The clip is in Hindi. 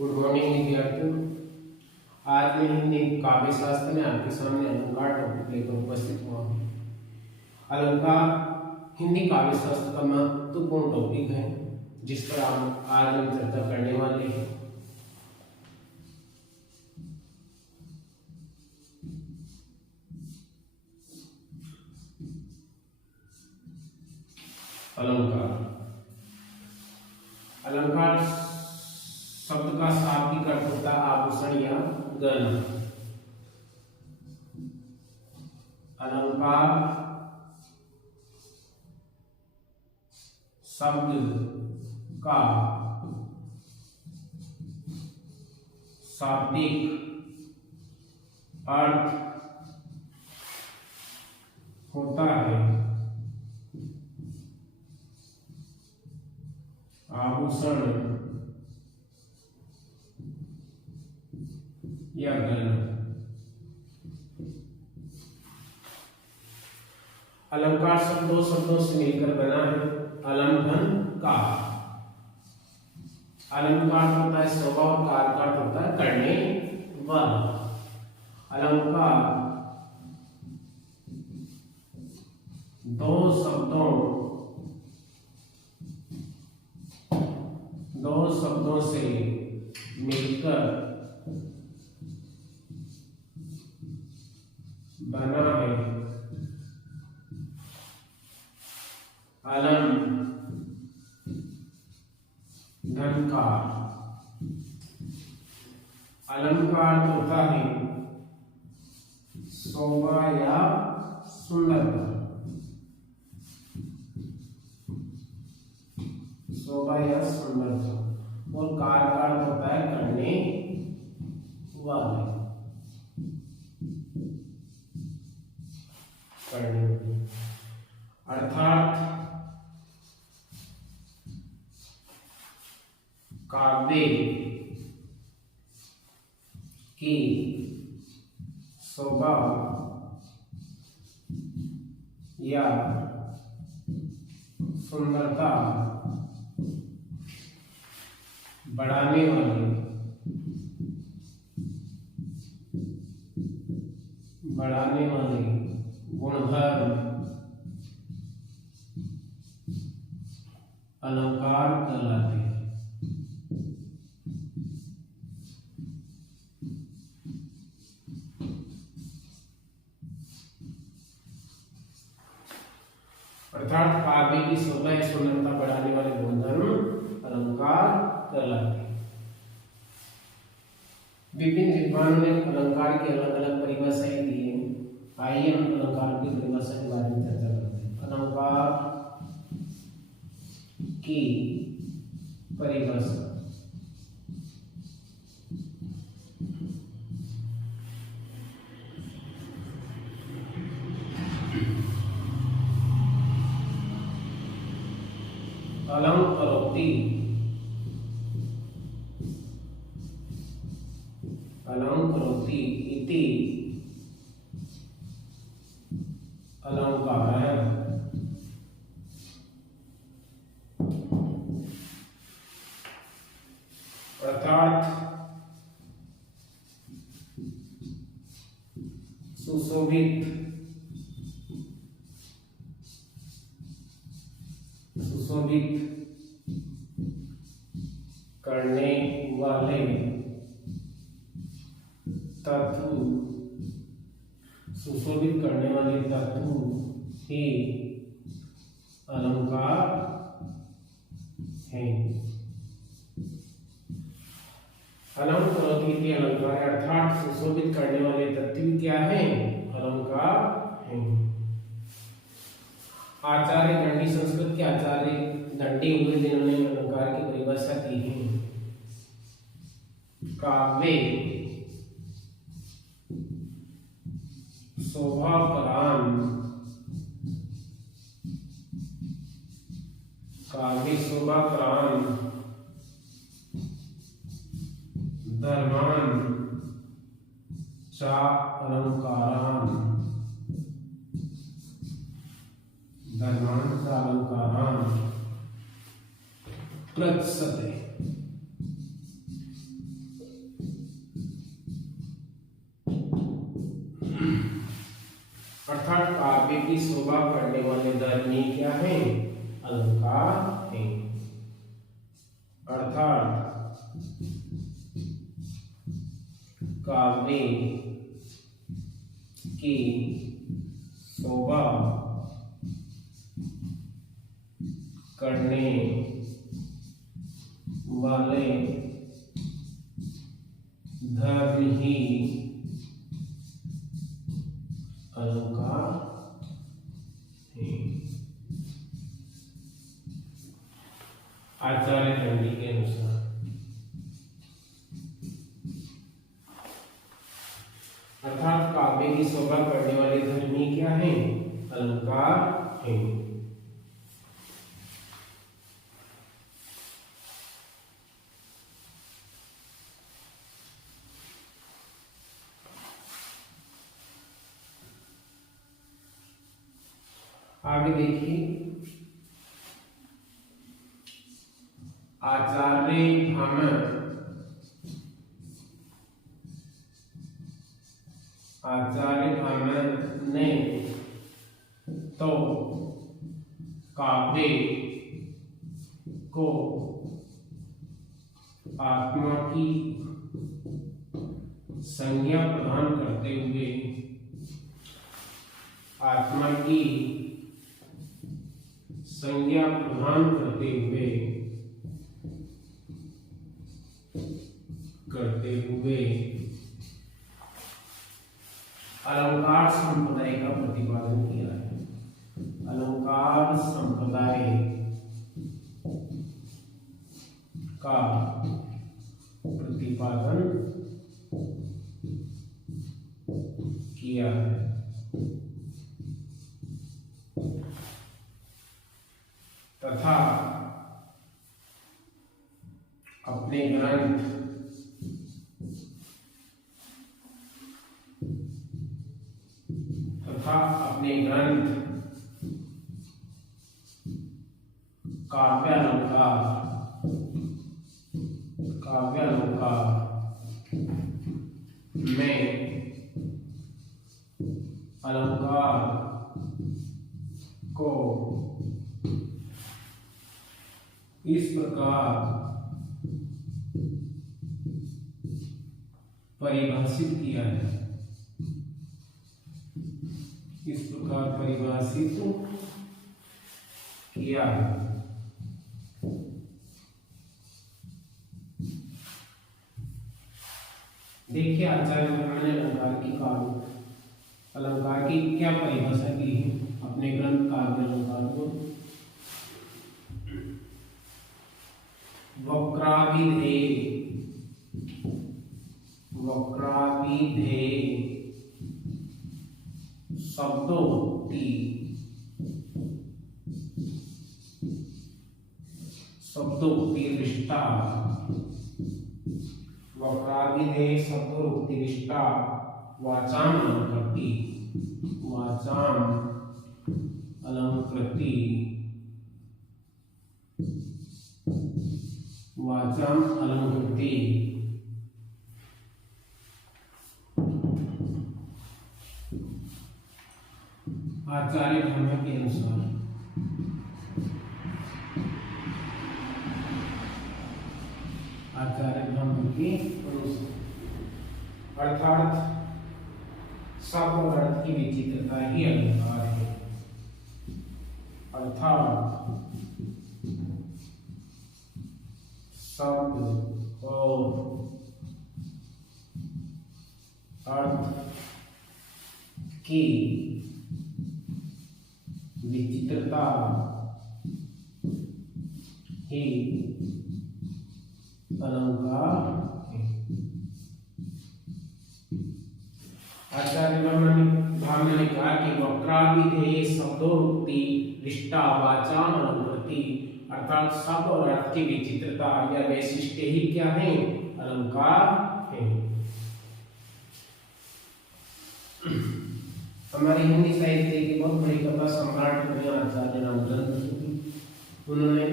गुड मॉर्निंग विद्यार्थियों। आज मैं हिंदी काव्य शास्त्र में आपके सामने अलंकार टॉपिक लेकर उपस्थित हुआ हूँ। अलंकार हिंदी काव्य शास्त्र का महत्वपूर्ण टॉपिक है जिस पर आज हम चर्चा करने वाले हैं। अलंकार अलंकार शब्द का शाब्दिक अर्थ होता है आभूषण या गहना। अलंकार शब्द का शाब्दिक अर्थ होता है आभूषण या गहना। अलंकार शब्द दो शब्दों से मिलकर बना है। अलम धन का। अलंकार होता है शोभा और कार का अर्थ होता है करने वाला। अलंकार दो शब्दों से मिलकर बना है। अलम धन का। अलंकार होता है शोभा या सुंदरता। शोभा या सुंदरता। और कार का अर्थ होता है करने वाले। अर्थात काव्य की शोभा या सुंदरता बढ़ाने वाले गुणधर्म अलंकार कहलाते हैं। अर्थात काव्य की शोभा या सुंदरता बढ़ाने वाले गुणधर्म अलंकार कहलाते हैं। विभिन्न विद्वानों ने अलंकार की अलग अलग परिभाषाएं दी हैं। आइए हम अलंकार की परिभाषा के बारे में चर्चा करते हैं। अलंकार की परिभाषा। अलंकरोक्ति इति अलंकारः। अर्थात सुशोभित करने वाले तत्व। सुशोभित करने वाले तत्व ही अलंकार हैं। अलंकरोक्ति अलंकार अर्थात सुशोभित करने वाले तत्व क्या हैं? अलंकार हैं। आचार्य दंडी, संस्कृत के आचार्य दंडी हुए जिन्होंने अलंकार की परिभाषा की है। काव्य शोभाकरान। काव्य शोभाकरान धर्मान चा अलंकारान। धर्मान चा अलंकारान प्रदर्शते। काव्य की शोभा करने वाले धर्म ही अलंकार है। आचार्य दंडी के अनुसार अर्थात काव्य की शोभा करने वाले धर्म ही क्या है? अलंकार है। आगे देखिए, आचार्य भामह ने तो काव्य को आत्मा की संज्ञा प्रदान करते हुए आत्मा की संज्ञा प्रदान करते हुए अलंकार संप्रदाय का प्रतिपादन किया है। अलंकार संप्रदाय का प्रतिपादन किया है। तथा अपने ग्रंथ काव्यालंकार में अलंकार को इस प्रकार परिभाषित किया है। इस प्रकार परिभाषित किया है। देखिए, आचार्य भामह ने अलंकार की क्या परिभाषा की है अपने ग्रंथ काव्य अलंकार को। वक्राभिधेय शब्दोक्ति रिष्टा वक्राभिधेय शब्दोक्ति रिष्टा वाचाम अलंकृति आचार्य भामह के अनुसार अर्थात शब्द और अर्थ की विचित्रता ही अलंकार है। अर्थात शब्द और अर्थ की विचित्रता ही अलंकार है। आचार्य भामह ने कहा कि वक्राभिधेय शब्दोक्ति रिष्टा वाचाम अलंकृति अर्थात शब्द और अर्थ की विचित्रता या वैशिष्ट्य ही क्या है? अलंकार है। हमारे हिंदी साहित्य की बहुत बड़ी कथा सम्राट आचार्य रामचंद्र, उन्होंने